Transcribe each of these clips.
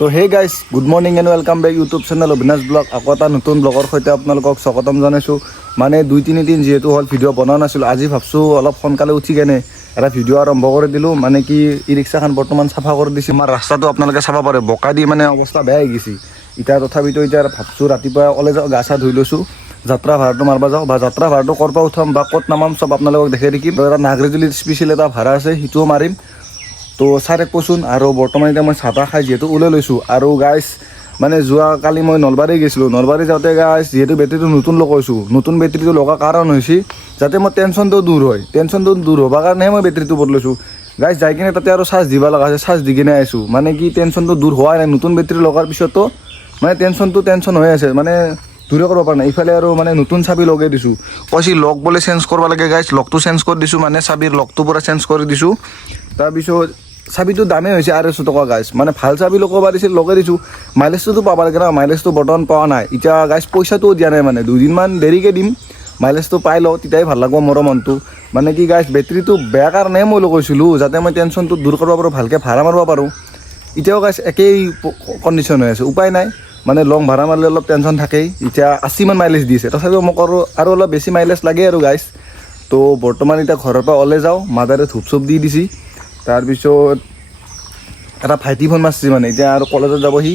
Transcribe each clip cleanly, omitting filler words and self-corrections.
তো hey guys good morning and welcome back YouTube channel Abinash blog. আকৌ এটা নতুন ব্লগৰ সৈতে আপোনালোকক স্বাগতম জনাইছোঁ। মানে 2-3 দিন যিহেতু হ'ল ভিডিঅ' বনোৱা নাছিলোঁ, আজি ভাবছোঁ অলপ সোনকালে উঠি কেনে এটা ভিডিঅ' আৰম্ভ কৰি দিলোঁ। মানে কি ই ৰিক্সাখন বৰ্তমান চাফা কৰি দিছে। আমাৰ ৰাস্তাটো আপোনালোকে চাব পাৰে, বোকা দি মানে অৱস্থা বেয়া হৈ গৈছে। এতিয়া তথাপিতো এতিয়া ভাবছোঁ ৰাতিপুৱা কলেজত গা চা ধুই লৈছোঁ, যাত্ৰা ভাড়াটো মাৰিব যাওঁ বা যাত্ৰা ভাড়াটো ক'ৰ পৰা উঠাম বা ক'ত নামাম চব আপোনালোকক দেখাই থাকিম। এটা নাগৰিজুলিত স্পেচিয়েল এটা ভাড়া আছে, সেইটোও মাৰিম। তো ছাৰে কৈছোন। আৰু বৰ্তমান এতিয়া মই চাহ তাহ খাই যিহেতু ওলাই লৈছোঁ। আৰু গাইজ মানে যোৱাকালি মই নলবাৰী গৈছিলোঁ, নলবাৰী যাওঁতে গাইজ যিহেতু বেটেৰীটো নতুন লগাইছোঁ, নতুন বেটেৰীটো লগা কাৰণ হৈছে যাতে মোৰ টেনশ্যনটো দূৰ হয়। টেনশ্যনটো দূৰ হ'বৰ কাৰণেহে মই বেটেৰীটো বদলাইছোঁ গাইজ। যাই কিনে তাতে আৰু চাৰ্জ দিব লগা আছে, চাৰ্জ দি কিনে আহিছোঁ। মানে কি টেনশ্যনটো দূৰ হোৱাই নাই, নতুন বেটেৰী লগাৰ পিছতো মানে টেনশ্যন হৈ আছে, মানে দূৰে কৰিব পৰা নাই। ইফালে আৰু মানে নতুন চাবি লগাই দিছোঁ, কৈছে লক বোলে চেঞ্জ কৰিব লাগে গাইজ। লকটো চেঞ্জ কৰি দিছোঁ, মানে চাবিৰ লকটো পূৰা চেঞ্জ কৰি দিছোঁ। তাৰপিছত চাবিটো দামেই হৈছে 250 টকা গাইজ। মানে ভাল চাবি লগাব দিছিল, লগাই দিছোঁ। মাইলেজটোতো পাব লাগে ন, মাইলেজটো বৰ্তমান পোৱা নাই। এতিয়া গাইজ পইচাটোও দিয়া নাই, মানে 2 দিনমান দেৰিকৈ দিম। মাইলেজটো পাই লওঁ, তেতিয়াই ভাল লাগিব মোৰো মনটো। মানে কি গাইজ বেটেৰীটো বেয়া কাৰণেহে মই লগাইছিলোঁ, যাতে মই টেনশ্যনটো দূৰ কৰিব পাৰোঁ, ভালকৈ ভাড়া মাৰিব পাৰোঁ। এতিয়াও গাইজ একেই কণ্ডিশ্যন হৈ আছে, উপায় নাই। মানে লং ভাড়া মাৰিলে অলপ টেনশ্যন থাকেই। এতিয়া 80 মান মাইলেজ দিছে, তথাপিও মোক আৰু অলপ বেছি মাইলেজ লাগে আৰু গাইজ। তো বৰ্তমান এতিয়া ঘৰৰ পৰা ওলাই যাওঁ, মাদাৰে ধূপ চুপ দি দিছে। তাৰপিছত এটা ভাইটি ফোন মাৰিছে, মানে এতিয়া আৰু কলেজত যাব সি।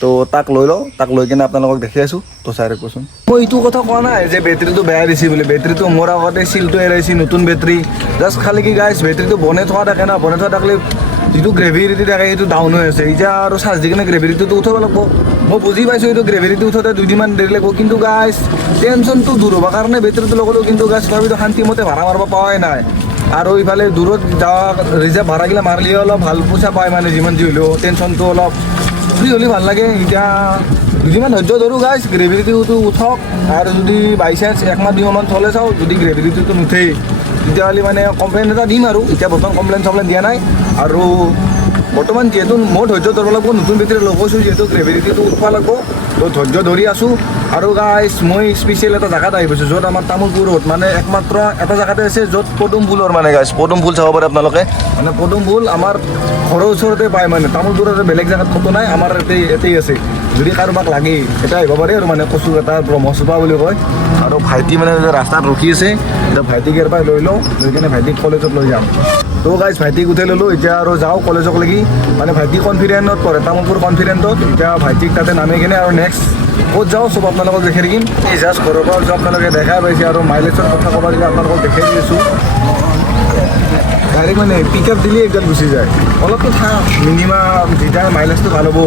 তো তাক লৈ লওঁ, তাক লৈ কিনে আপোনালোকক দেখি আছোঁ। তো ছাৰে কৈছোন, মই এইটো কথা কোৱা নাই যে বেটেৰীটো বেয়া দিছে বুলি। বেটেৰীটো মোৰ আগতে চিলটো এৰাইছে, নতুন বেটেৰী। জাষ্ট খালি কি গাইজ বেটেৰীটো বনাই থোৱা থাকে না, বনাই থোৱা থাকিলে যিটো গ্ৰেভিটি থাকে সেইটো ডাউন হৈ আছে। এতিয়া আৰু চাৰ্জ দি কিনে গ্ৰেভিটিটো উঠাব লাগিব। মই বুজি পাইছোঁ এইটো গ্ৰেভিটিটো উঠাতে 2 দিনমান দেৰি লাগিব, কিন্তু গাইজ টেনশ্যনটো দূৰ হ'বৰ কাৰণে বেটেৰীটো লগালোঁ। কিন্তু গাইজ তথাপিতো শান্তিমতে ভাড়া মাৰিব পোৱাই নাই। আৰু ইফালে দূৰত যোৱা ৰিজাৰ্ভ ভাড়াগিলা মাৰিলে অলপ ভাল পইচা পায়, মানে যিমান যি হ'লেও টেনশ্যনটো অলপ ফ্ৰী হ'লে ভাল লাগে। এতিয়া 2 দিনমান ধৈৰ্য ধৰোঁ গাইজ, গ্ৰেভিটিটো উঠক। আৰু যদি বাই চান্স 1-2 মাহমান চলে চাওঁ, যদি গ্ৰেভিটিটো নুঠেই তেতিয়াহ'লে মানে কমপ্লেইন এটা দিম। আৰু এতিয়া বৰ্তমান কমপ্লেইন দিয়া নাই। আৰু বৰ্তমান যিহেতু মই ধৈৰ্য ধৰিব লাগিব, নতুন বেটেৰী লগাইছোঁ যিহেতু গ্ৰেভিটিটো উঠিব লাগিব, তো ধৈৰ্য ধৰি আছোঁ। আৰু গাইজ মই স্পেচিয়েল এটা জেগাত আহি পাইছোঁ, য'ত আমাৰ তামোলপুৰত মানে একমাত্ৰ এটা জেগাতে আছে, য'ত পদুম ফুলৰ মানে গাইজ পদুম ফুল চাব পাৰে আপোনালোকে। মানে পদুম ফুল আমাৰ ঘৰৰ ওচৰতে পায়, মানে তামোলপুৰত বেলেগ জেগাত ক'তো নাই, আমাৰ এতেই আছে। যদি কাৰোবাক লাগে এটা আহিব পাৰে আৰু, মানে কচু এটা ব্ৰহ্মচোপা বুলি কয়। আৰু ভাইটি মানে ৰাস্তাত ৰখি আছে, এতিয়া ভাইটিক ইয়াৰ পৰা লৈ লওঁ, লৈ কিনে ভাইটিক কলেজত লৈ যাম। তো গাইজ ভাইটিক উঠাই ল'লোঁ, এতিয়া আৰু যাওঁ কলেজক লাগি। মানে ভাইটি কনফিডেণ্টত পঢ়ে, তামোলপুৰ কনফিডেণ্টত। এতিয়া ভাইটিক তাতে নামি কিনে আৰু নেক্সট ক'ত যাওঁ চব আপোনালোকক দেখাই থাকিম। এই জাষ্ট ঘৰৰ পৰা আপোনালোকে দেখাই পাইছে, আৰু মাইলেজৰ কথা ক'ব দিলে আপোনালোকক দেখাই দি আছোঁ। ডাইৰেক্ট মানে পিক আপ দিলেই একডাল গুচি যায়। অলপতো থাক মিনিমাম যেতিয়া মাইলেজটো ভাল হ'ব,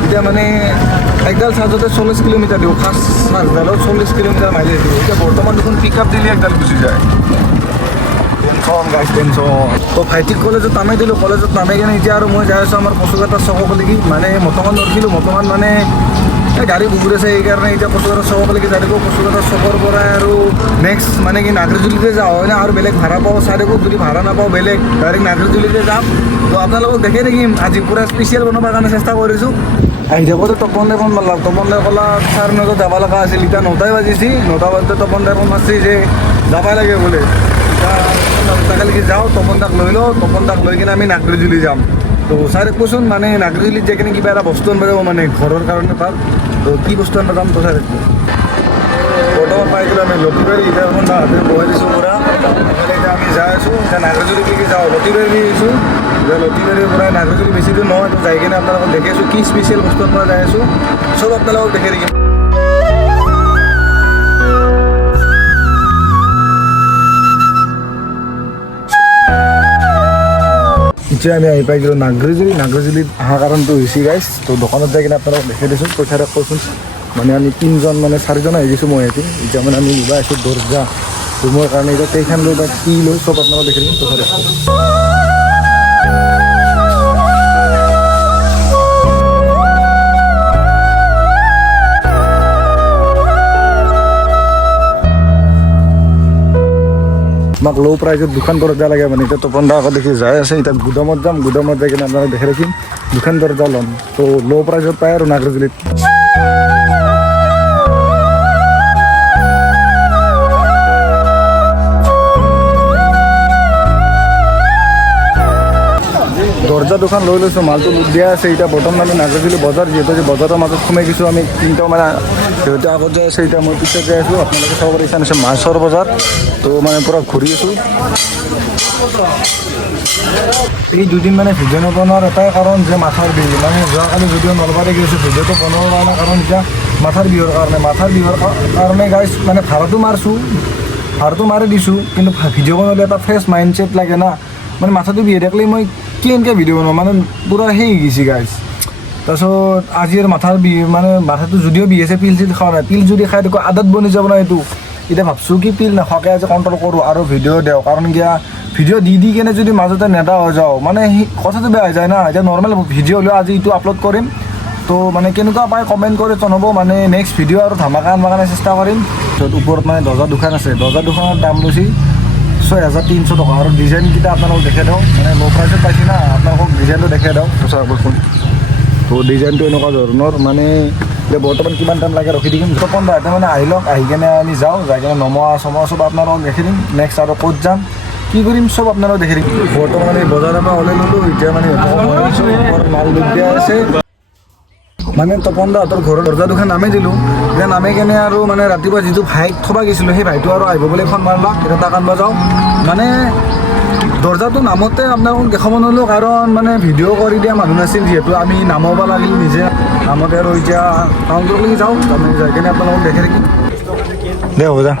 তেতিয়া মানে একডাল চাৰ্জতে 40 কিলোমিটাৰ দিওঁ, ফাৰ্ষ্ট চাৰ্জডালত 40 কিলোমিটাৰ মাইলেজ দিব। এতিয়া বৰ্তমান দেখোন পিক আপ দিলে একডাল গুচি যায়। Tension guys tension. তো ভাইটিক কলেজত নামাই দিলোঁ, কলেজত নামাই কিনে এতিয়া আৰু মই যাই আছোঁ আমাৰ কচুকাটা চকক লাগি। মানে মটমান নৰখিলোঁ, মটমান মানে গাড়ী বহুত আছে, সেইকাৰণে এতিয়া কচুকাটা চকক লাগি যাই থাকোঁ। কচুকাটা চকৰ পৰাই আৰু নেক্সট মানে কি নাগৰিজুলিতে যাওঁ হয় না, আৰু বেলেগ ভাড়া পাওঁ চাই থাকোঁ। যদি ভাড়া নাপাওঁ বেলেগ ডাইৰেক্ট নাগৰিজুলিতে যাম। তো আপোনালোকক দেখাই থাকিম, আজি পূৰা স্পেচিয়েল বনাবৰ কাৰণে চেষ্টা কৰিছোঁ। আহি যাবতো তপনে ফোন মাৰলাক, তপনে ক'লা 9:30 যাব লগা আছিল। এতিয়া 9টাই বাজিছে, 9টা বাজতে তপনে ফোন মাৰছি যে যাবই লাগে বোলে। তাকালৈকে যাওঁ, তপন দাক লৈ লওঁ, তপন দাক লৈ কিনে আমি নাগৰিজুলি যাম। তো ছাৰে কৈছোন, মানে নাগৰিজুলিত যাই কিনে কিবা এটা বস্তু আনিব যাব, মানে ঘৰৰ কাৰণে তাত। তো কি বস্তু আনিব যাম তো ছাৰে বৰ্তমান পাই গ'লোঁ আমি লতিবাৰী। এতিয়া এখন হাতে বহাই দিছোঁ পূৰা। এতিয়া আমি যাই আছোঁ, এতিয়া নাগৰিজুলিলৈকে যাওঁ। লতিবাৰী দিছোঁ, এতিয়া লতিবাৰীৰ পৰা নাগৰিজুলি বেছি দূৰ নহয়। তো যাই কিনে আপোনালোকক দেখি আছোঁ কি স্পেচিয়েল বস্তুৰ পৰা যাই আছোঁ, চব আপোনালোকক দেখাই থাকিম। এতিয়া আমি আহি পাই গ'লোঁ নাগৰিজুলিত অহাৰ কাৰণটো হৈছে গাইজ। তো দোকানত যাই কিনে আপোনালোকক দেখাই দিছোঁ। পইচাৰে কৈছোন, মানে আমি 3জন মানে 4জন আহি গৈছোঁ মই ইয়াতে। এতিয়া মানে আমি ওলাই আছোঁ দৰ্জা ৰুমৰ কাৰণে। এতিয়া কেইখন লৈ বা কি লৈ চব আপোনালোকক দেখাই দিম। পইচা দেখোঁ আমাক ল' প্ৰাইজত দোকান দৰজা লাগে, মানে এতিয়া তপন দা আগত দেখি যাই আছে। এতিয়া গুদামত যাম, গুদামত যাই কিনে আপোনালোকক দেখাই ৰাখিম দোকান দৰজা ল'ম। তো ল' প্ৰাইজত পায় আৰু নাগৰিজুলিত। দৰ্জা দুখন লৈ লৈছোঁ, মালটো লোড দিয়া আছে। এতিয়া বৰ্তমান আমি নাগাজুলি বজাৰ, যিহেতু বজাৰৰ মাজত সোমাই গৈছোঁ আমি। কিন্তু মানে যিহেতু আগত যাই আছে, এতিয়া মই পিছত যাই আছোঁ। আপোনালোকে চাব পাৰিছে আছে মাছৰ বজাৰ। তো মানে পূৰা ঘূৰি আছোঁ। এই দুদিন মানে ভিডিঅ' নবনোৱাৰ এটাই কাৰণ যে মাথাৰ বিষ। মানে যোৱাকালি যদিও নলবাৰী গৈছোঁ, ভিডিঅ'টো বনোৱাৰ কাৰণে কাৰণ এতিয়া মাথাৰ বিহৰ কাৰণে গাইছ মানে ভাড়াটো মাৰি দিছোঁ। কিন্তু ভিডিঅ' বনালে এটা ফ্ৰেছ মাইণ্ডছেট লাগে না। মানে মাথাটো বিহে থাকিলে মই কেনেকৈ ভিডিঅ' বনাওঁ, মানে পূৰা সেই গৈছে গাইছ। তাৰপিছত আজি আৰু মাথাৰ বিষ, মানে মাথাটো যদিও বিহ আছে, পিল চিল খোৱা নাই। পিল যদি খাই দেখোঁ আদত বনি যাব না এইটো। এতিয়া ভাবছোঁ কি পিল নাখোৱাকৈ আজি কণ্ট্ৰল কৰোঁ আৰু ভিডিঅ' দিওঁ। কাৰণ কিয়া ভিডিঅ' দি কেনে যদি মাজতে নেদা হৈ যাওঁ, মানে সেই কথাটো বেয়া হৈ যায় না। এতিয়া নৰ্মেল ভিডিঅ' হ'লেও আজি এইটো আপলোড কৰিম। তো মানে কেনেকুৱা পায় কমেণ্ট কৰি জনাব। মানে নেক্সট ভিডিঅ' আৰু ধামাকা আনিবৰ কাৰণে চেষ্টা কৰিম। য'ত ওপৰত মানে দৰ্জা দুখন আছে, দৰ্জা দুখনৰ দাম লৈছে 6,300 টকা। আৰু ডিজাইনকেইটা আপোনালোকক দেখাই দিওঁ, মানে ল' প্ৰাইচত পাইছে না, আপোনালোকক ডিজাইনটো দেখাই দিওঁ। চাবচোন, তো ডিজাইনটো এনেকুৱা ধৰণৰ। মানে এতিয়া বৰ্তমান কিমান টাইম লাগে ৰখি থাকিম। 15 মানে আহি লওক, আহি কেনে আমি যাওঁ, যাই কেনে নমোৱা চব আপোনালোকক দেখি দিম। নেক্সট আৰু ক'ত যাম, কি কৰিম, চব আপোনালোকক দেখি দিম। বৰ্তমান এই বজাৰৰ পৰা ওলাই ল'লোঁ। এতিয়া মানে মাল লোড দিয়া আছে। মানে তপন দাহঁতৰ ঘৰৰ দৰ্জা দুখন নামেই দিলোঁ। এতিয়া নামে কেনে আৰু মানে ৰাতিপুৱা যিটো ভাইক থবা গৈছিলোঁ, সেই ভাইটো আৰু আহিব বুলি ফোন মাৰিলাক। এতিয়া তাক আনবা যাওঁ। মানে দৰ্জাটো নামতে আপোনালোকক দেখাব নোৱাৰিলোঁ, কাৰণ মানে ভিডিঅ' কৰি দিয়া মানুহ নাছিল। যিহেতু আমি নামাব লাগিল নিজে নামতে। আৰু এতিয়া টাউনলৈকে যাওঁ, আমি যাই কেনে আপোনালোকক দেখাই থাকিম। দে হ'ব যা।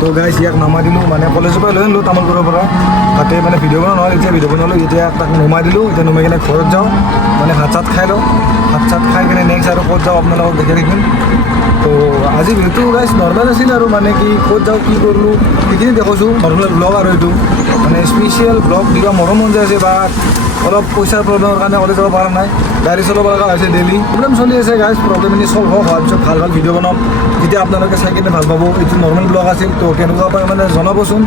তো গাইছ ইয়াক নমাই দিলোঁ, মানে কলেজৰ পৰা লৈ আনিলোঁ তামোলপুৰৰ পৰা। তাতে মানে ভিডিঅ' বনোৱা নহ'ল, এতিয়া ভিডিঅ' বনালোঁ। এতিয়া তাক নমাই দিলোঁ। এতিয়া নমাই কিনে ঘৰত যাওঁ, মানে ভাত চাত খাই লওঁ। ভাত চাত খাই কিনে নেক্সট আৰু ক'ত যাওঁ আপোনালোকক দেখাই থাকিম। তো আজি ভিডিঅ'টো গাইছ নৰ্মেল আছিল আৰু মানে কি ক'ত যাওঁ কি কৰিলোঁ সেইখিনি দেখাইছোঁ। নৰ্মেল ব্লগ আৰু এইটো মানে স্পেচিয়েল ব্লগ দিবা মোৰো মন যায় আছে, বা অলপ পইচাৰ প্ৰব্লেমৰ কাৰণে ওলাই যাব পৰা নাই। গাড়ী চলাব লগা হৈছে, ডেইলি প্ৰব্লেম চলি আছে গাইছ। প্ৰব্লেমখিনি চল্ভ হোৱাৰ পিছত ভাল ভিডিঅ' বনাম, তেতিয়া আপোনালোকে চাই কিনে ভাল পাব। এইটো নৰ্মেল ব্লগ আছিল। তো কেনেকুৱা পায় মানে জনাবচোন।